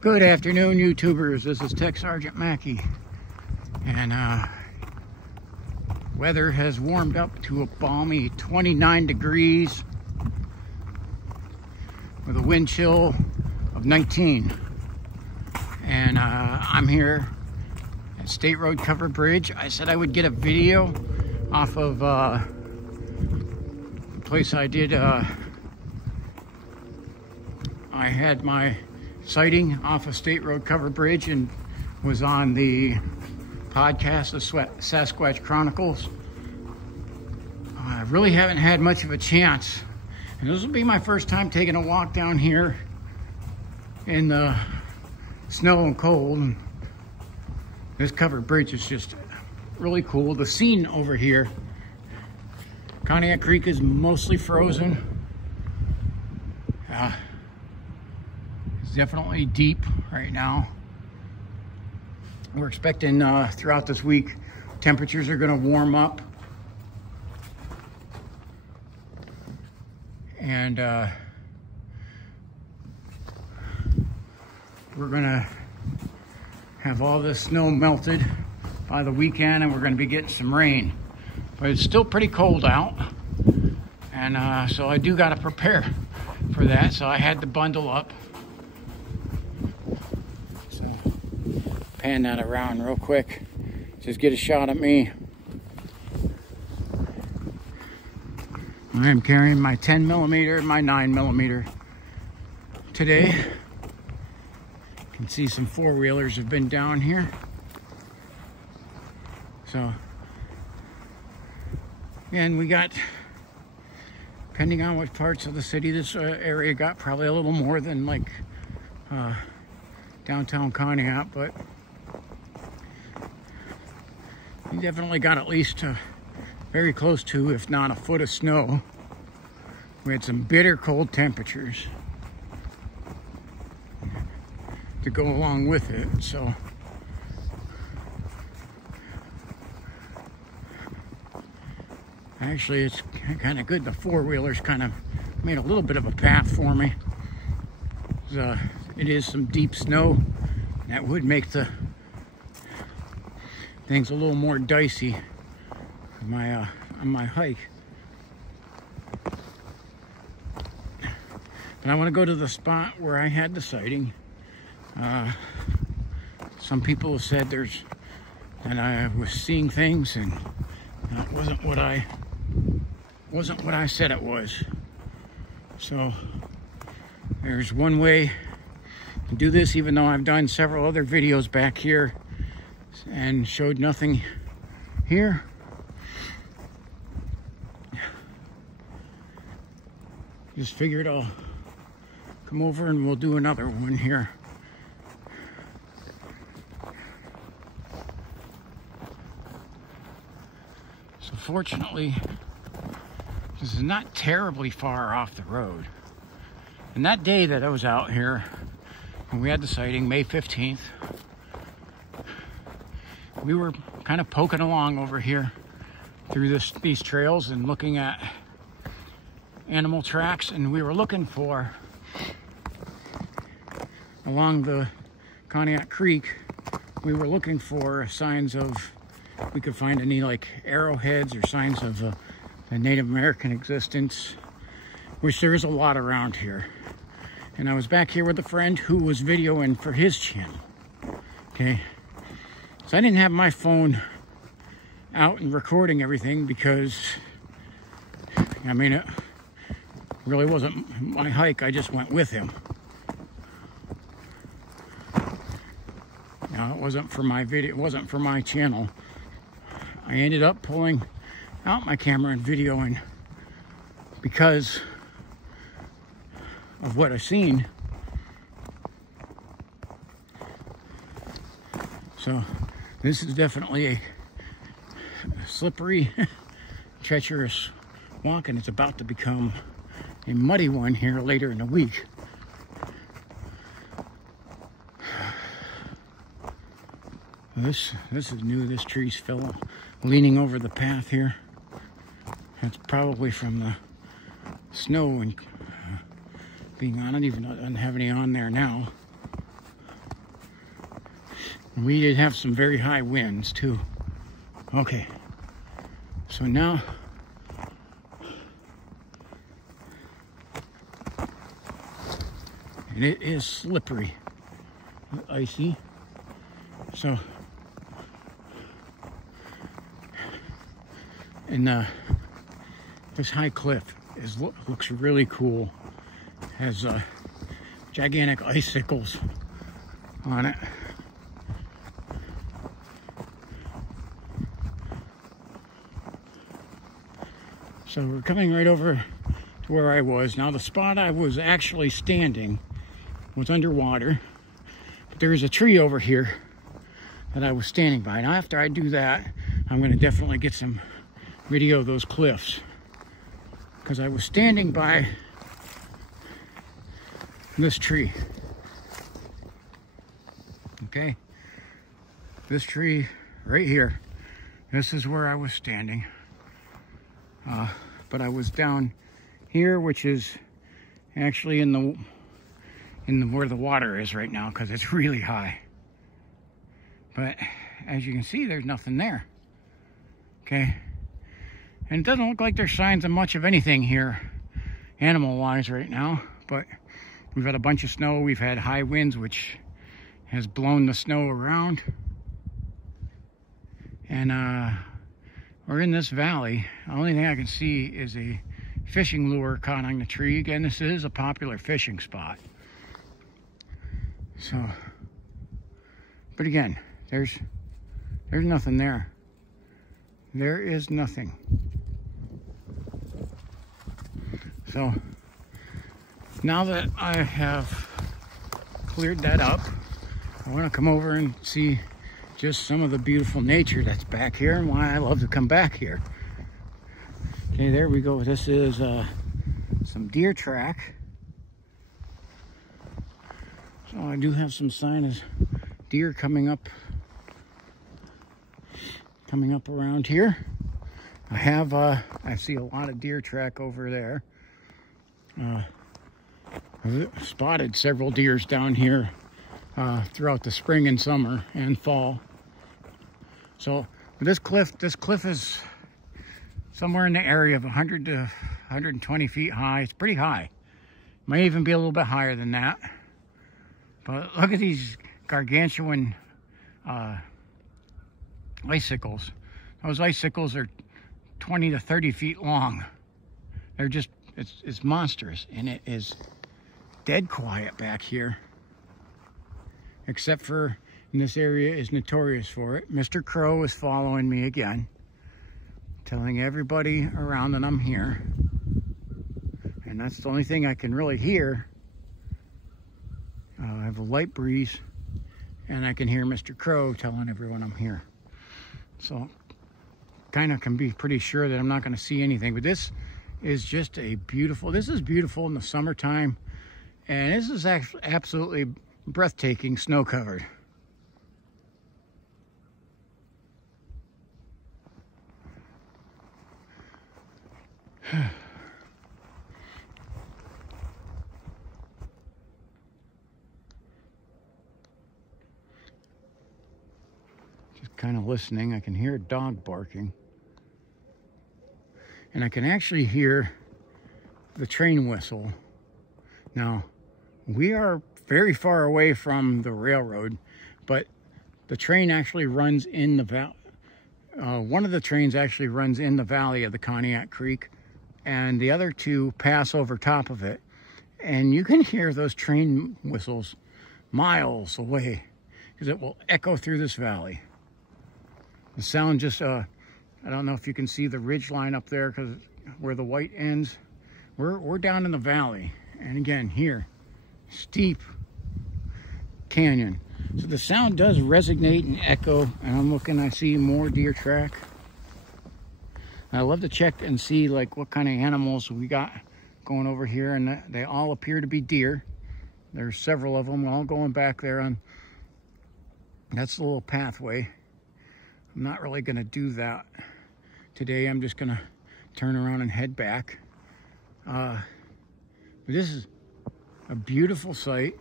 Good afternoon, YouTubers. This is Tech Sergeant Mackey, and weather has warmed up to a balmy 29 degrees with a wind chill of 19. And I'm here at State Road Covered Bridge. I said I would get a video off of the place I did. I had my sighting off of State Road Covered Bridge and was on the podcast, the Sasquatch Chronicles. I really haven't had much of a chance, and this will be my first time taking a walk down here in the snow and cold. And this covered bridge is just really cool. The scene over here, Cognac Creek, is mostly frozen. It's definitely deep right now. We're expecting throughout this week temperatures are going to warm up, and we're going to have all this snow melted by the weekend, and we're going to be getting some rain. But it's still pretty cold out, and so I do got to prepare for that. So I had to bundle up. So pan that around real quick, just get a shot at me. I am carrying my 10mm and my 9mm today. You can see some four-wheelers have been down here. So, and we got, depending on what parts of the city this area got, probably a little more than like downtown Cognac, but we definitely got at least very close to, if not a foot of snow. We had some bitter cold temperatures to go along with it, so actually it's kind of good. The four-wheelers kind of made a little bit of a path for me. It is some deep snow that would make the things a little more dicey on my hike. But I want to go to the spot where I had the sighting. Some people have said that I was seeing things, and that wasn't what I said it was. So there's one way to do this, even though I've done several other videos back here and showed nothing here. Just figured I'll come over and we'll do another one here. So fortunately, this is not terribly far off the road. And that day that I was out here, when we had the sighting, May 15th, we were kind of poking along over here through these trails and looking at animal tracks, and we were looking for, along the Cognac Creek, we were looking for signs of, we could find any like arrowheads or signs of a Native American existence, which there is a lot around here. And I was back here with a friend who was videoing for his channel. Okay, so I didn't have my phone out and recording everything because, I mean, it really wasn't my hike. I just went with him. Now, it wasn't for my video, it wasn't for my channel. I ended up pulling out my camera and videoing because of what I've seen. So this is definitely a slippery, treacherous walk, and it's about to become a muddy one here later in the week. This is new. This tree's fell leaning over the path here. That's probably from the snow and being on it, even though I don't have any on there now. We did have some very high winds too. Okay, so now and it is slippery, icy. So, and this high cliff looks really cool. Has gigantic icicles on it. So we're coming right over to where I was. Now the spot I was actually standing was underwater, but there is a tree over here that I was standing by. Now after I do that, I'm going to definitely get some video of those cliffs, because I was standing by this tree. Okay, this tree right here, this is where I was standing. But I was down here, which is actually in the where the water is right now, because it's really high. But as you can see, there's nothing there. Okay, and it doesn't look like there's signs of much of anything here, animal-wise, right now. But we've had a bunch of snow. We've had high winds, which has blown the snow around. And we're in this valley. The only thing I can see is a fishing lure caught on the tree. Again, this is a popular fishing spot. So, but again, there's nothing there. There is nothing. So, now that I have cleared that up, I want to come over and see just some of the beautiful nature that's back here and why I love to come back here. Okay, there we go. This is some deer track. So I do have some sign of deer coming up around here. I see a lot of deer track over there. I've spotted several deers down here throughout the spring and summer and fall. So this cliff is somewhere in the area of 100 to 120 feet high. It's pretty high. Might even be a little bit higher than that. But look at these gargantuan icicles. Those icicles are 20 to 30 feet long. They're just, it's monstrous. And it is dead quiet back here. Except for, and this area is notorious for it, Mr. Crow is following me again, telling everybody around that I'm here. And that's the only thing I can really hear. I have a light breeze, and I can hear Mr. Crow telling everyone I'm here. So, kind of can be pretty sure that I'm not going to see anything. But this is just a beautiful, this is beautiful in the summertime. And this is actually absolutely breathtaking, snow-covered. Just kind of listening. I can hear a dog barking. And I can actually hear the train whistle. Now, we are very far away from the railroad, but the train actually runs in the valley. One of the trains actually runs in the valley of the Cognac Creek, and the other two pass over top of it. And you can hear those train whistles miles away, because it will echo through this valley. The sound just, I don't know if you can see the ridge line up there, because where the white ends, we're down in the valley. And again, here, steep canyon. So the sound does resonate and echo. And I'm looking, I see more deer track. I love to check and see like what kind of animals we got going over here. And they all appear to be deer. There's several of them all going back there on, that's the little pathway. I'm not really gonna do that today. I'm just gonna turn around and head back. But this is a beautiful sight.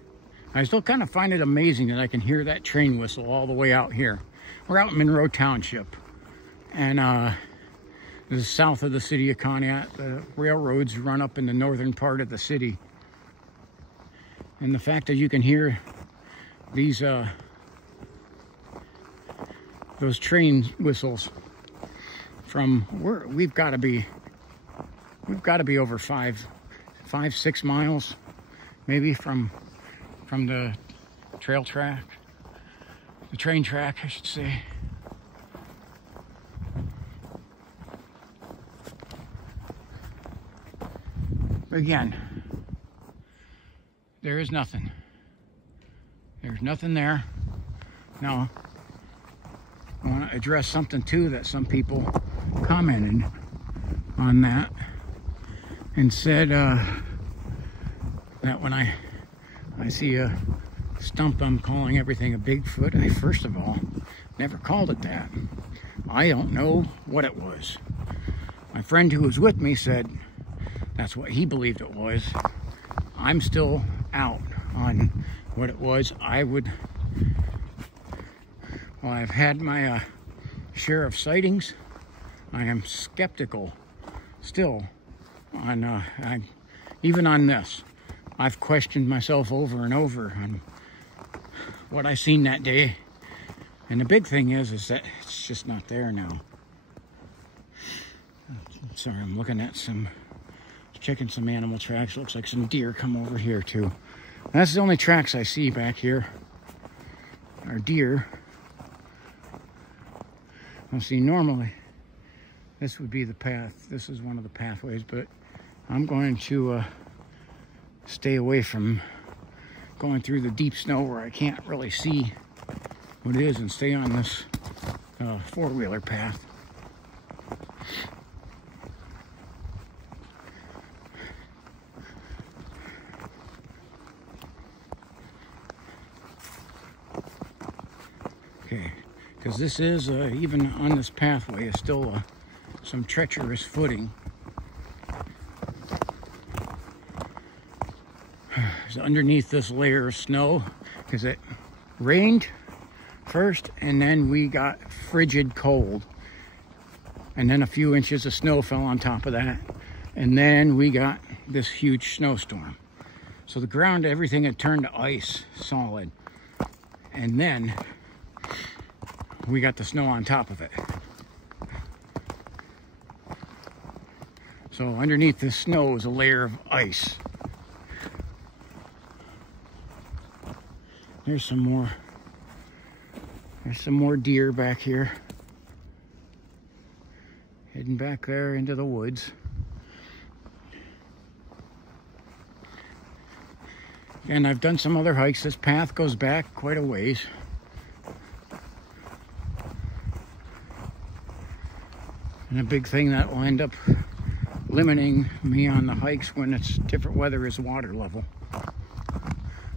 I still kind of find it amazing that I can hear that train whistle all the way out here. We're out in Monroe Township, and this is south of the city of Conneaut. The railroads run up in the northern part of the city. And the fact that you can hear these those train whistles from we've got to be over 5-6 miles maybe from the train track, I should say. But again, there is nothing. There's nothing there. Now, I want to address something too that some people commented on that and said that when I see a stump, I'm calling everything a Bigfoot. I, first of all, never called it that. I don't know what it was. My friend who was with me said that's what he believed it was. I'm still out on what it was. Well, I've had my share of sightings. I am skeptical still on, even on this. I've questioned myself over and over on what I seen that day. And the big thing is that it's just not there now. Sorry, I'm looking at checking some animal tracks. Looks like some deer come over here too. That's the only tracks I see back here are deer. Well, see, normally this would be the path. This is one of the pathways, but I'm going to stay away from going through the deep snow where I can't really see what it is and stay on this four-wheeler path. Okay, because this is, even on this pathway, is still some treacherous footing. It's underneath this layer of snow, because it rained first, and then we got frigid cold. And then a few inches of snow fell on top of that. And then we got this huge snowstorm. So the ground, everything had turned to ice, solid. And then we got the snow on top of it. So underneath this snow is a layer of ice. There's some more deer back here. Heading back there into the woods. And I've done some other hikes. This path goes back quite a ways. And a big thing that will end up limiting me on the hikes when it's different weather is water level.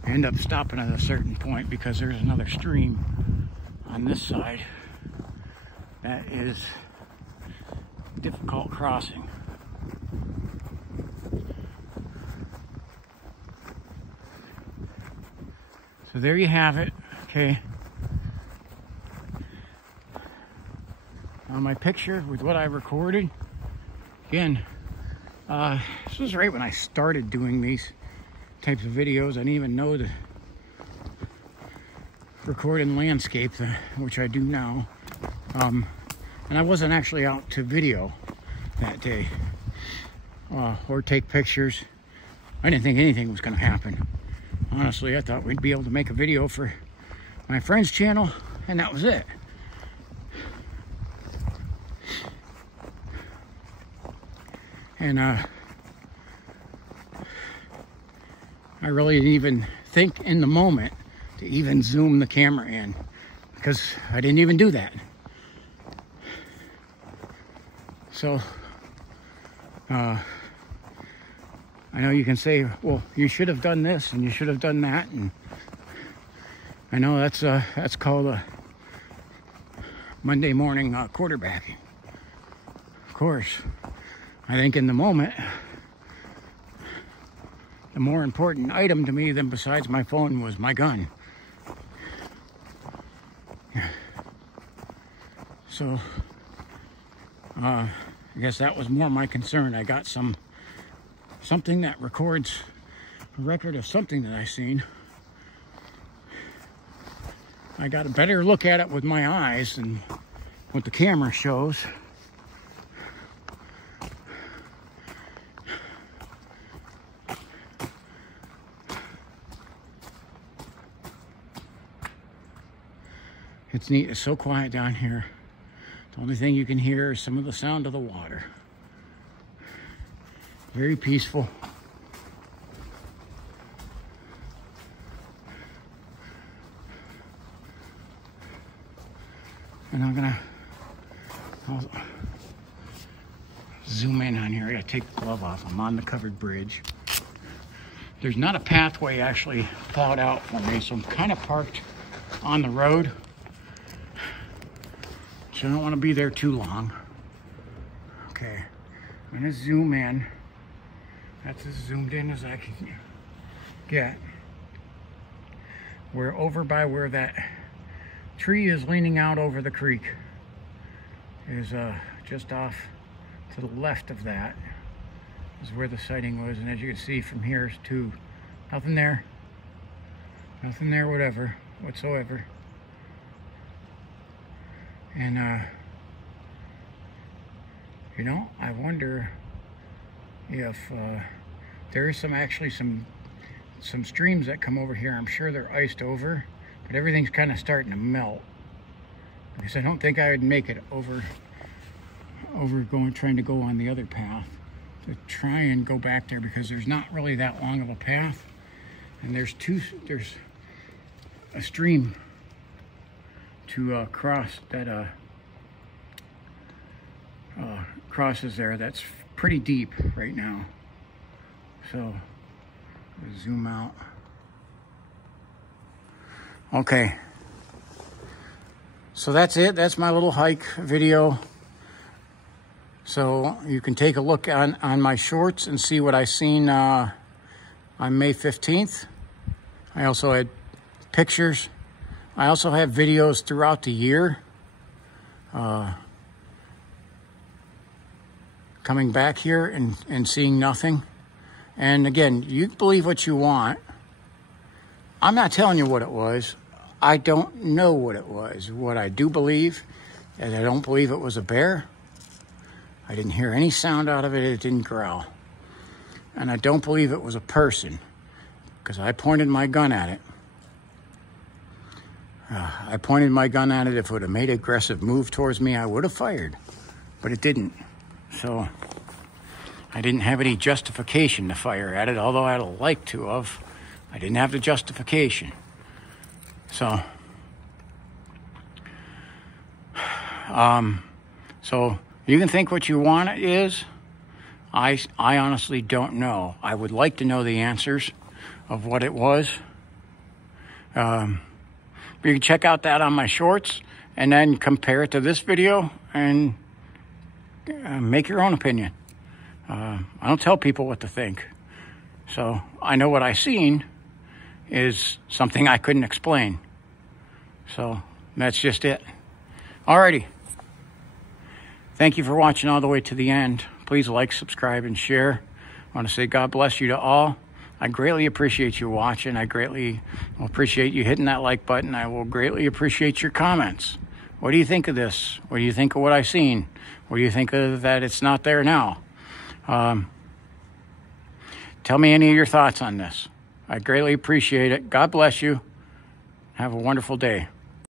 I end up stopping at a certain point because there's another stream on this side that is difficult crossing. So there you have it. Okay. On my picture with what I recorded. Again, this was right when I started doing these types of videos. I didn't even know to record in landscape, which I do now. And I wasn't actually out to video that day or take pictures. I didn't think anything was going to happen. Honestly, I thought we'd be able to make a video for my friend's channel, and that was it. And I really didn't even think in the moment to even zoom the camera in, because I didn't even do that. So I know you can say, well, you should have done this and you should have done that, and I know that's called a Monday morning quarterbacking. Of course, I think in the moment the more important item to me than besides my phone was my gun. So, I guess that was more my concern. I got something that records a record of something that I seen. I got a better look at it with my eyes than what the camera shows. It's neat. It's so quiet down here. The only thing you can hear is some of the sound of the water. Very peaceful. And I'll zoom in on here. I gotta take the glove off. I'm on the covered bridge. There's not a pathway actually plowed out for me, so I'm kind of parked on the road. So I don't want to be there too long. Okay, I'm gonna zoom in. That's as zoomed in as I can get. We're over by where that tree is leaning out over the creek. Is just off to the left of that is where the sighting was, and as you can see from here to nothing there whatsoever. And you know, I wonder if there is actually some streams that come over here. I'm sure they're iced over, but everything's kind of starting to melt, because I don't think I would make it over trying to go on the other path to try and go back there, because there's not really that long of a path, and there's a stream to cross that crosses there. That's pretty deep right now. So zoom out. Okay, so that's it. That's my little hike video. So you can take a look on my shorts and see what I seen on May 15th. I also had pictures. I also have videos throughout the year. Coming back here and seeing nothing. And again, you believe what you want. I'm not telling you what it was. I don't know what it was. What I do believe is I don't believe it was a bear. I didn't hear any sound out of it. It didn't growl. And I don't believe it was a person, because I pointed my gun at it. I pointed my gun at it. If it would have made an aggressive move towards me, I would have fired, but it didn't. So I didn't have any justification to fire at it, although I'd have liked to have. I didn't have the justification. So, so you can think what you want it is. I honestly don't know. I would like to know the answers of what it was. You can check out that on my shorts and then compare it to this video and make your own opinion. I don't tell people what to think. So I know what I seen is something I couldn't explain. So that's just it. Alrighty. Thank you for watching all the way to the end. Please like, subscribe, and share. I want to say God bless you to all. I greatly appreciate you watching. I greatly appreciate you hitting that like button. I will greatly appreciate your comments. What do you think of this? What do you think of what I've seen? What do you think of that it's not there now? Tell me any of your thoughts on this. I greatly appreciate it. God bless you. Have a wonderful day.